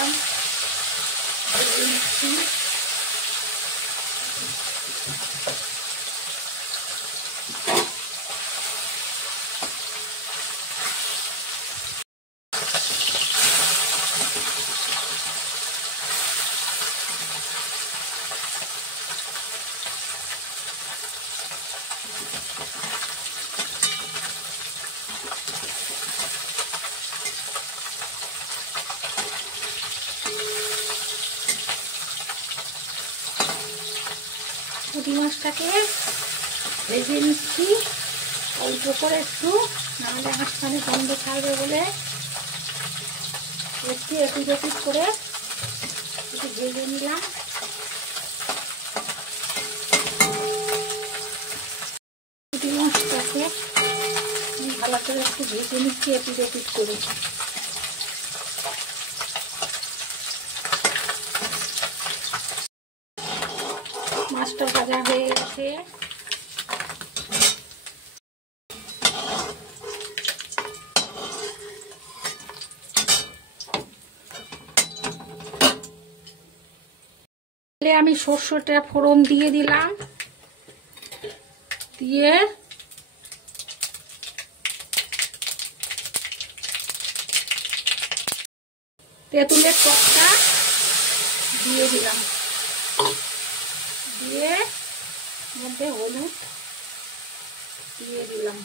দিলাম, পুঁটি মাছটাকে ভেজে নিচ্ছি অল্প করে একটু, নাহলে হাঁসখানে গন্ধ ছাড়বে বলে একটু এপিট এপিট করে একটু ভেজে নিলাম। পুঁটি মাছটাকে ভালো করে একটু ভেজে নিচ্ছি এপিট এপিট করে। মাছটা ভাজা হয়ে গেছে, আমি সরষেটা ফোড়ন দিয়ে দিলাম, দিয়ে তেঁতুলের টকটা দিয়ে দিলাম, দিয়ে মধ্যে হলুদ দিয়ে দিলাম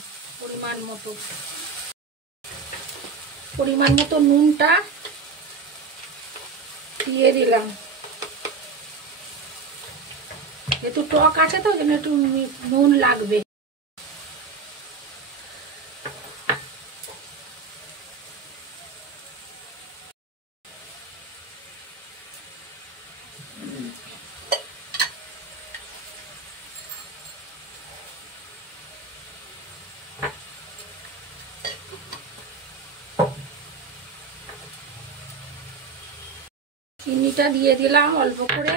পরিমাণ মতো নুনটা দিয়ে দিলাম। যেহেতু টক আছে তো ওই একটু নুন লাগবে। চিনিটা দিয়ে দিলাম অল্প করে,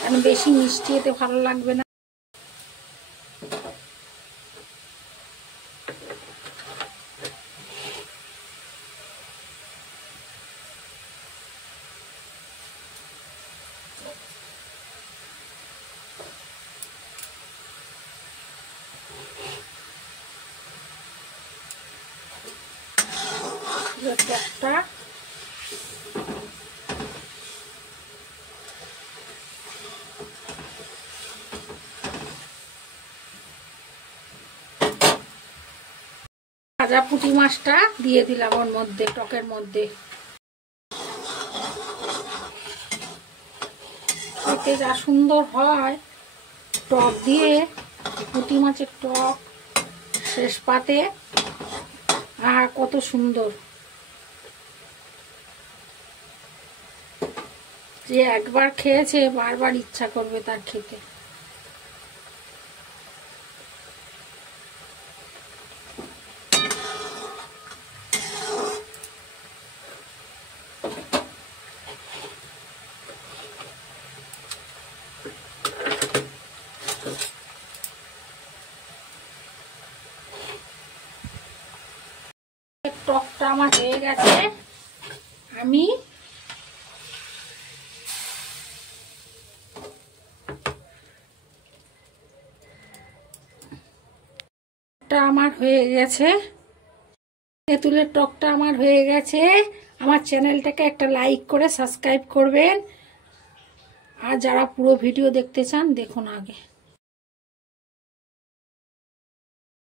কারণ বেশি মিষ্টি এতে ভালো লাগবে না। টকটা ভাজা পুঁটি মাছটা দিয়ে দিলাম ওর মধ্যে, টকের মধ্যে। খেতে যা সুন্দর হয় টক দিয়ে, পুঁটি মাছের টক শেষ পাতে, আর কত সুন্দর। যে একবার খেয়েছে বারবার ইচ্ছা করবে তার খেতে। টকটা আমার হয়ে গেছে, আমি আমার হয়ে গেছে, তেঁতুলের টকটা আমার হয়ে গেছে। আমার চ্যানেলটাকে একটা লাইক করে সাবস্ক্রাইব করবেন, আর যারা পুরো ভিডিও দেখতে চান দেখুন আগে।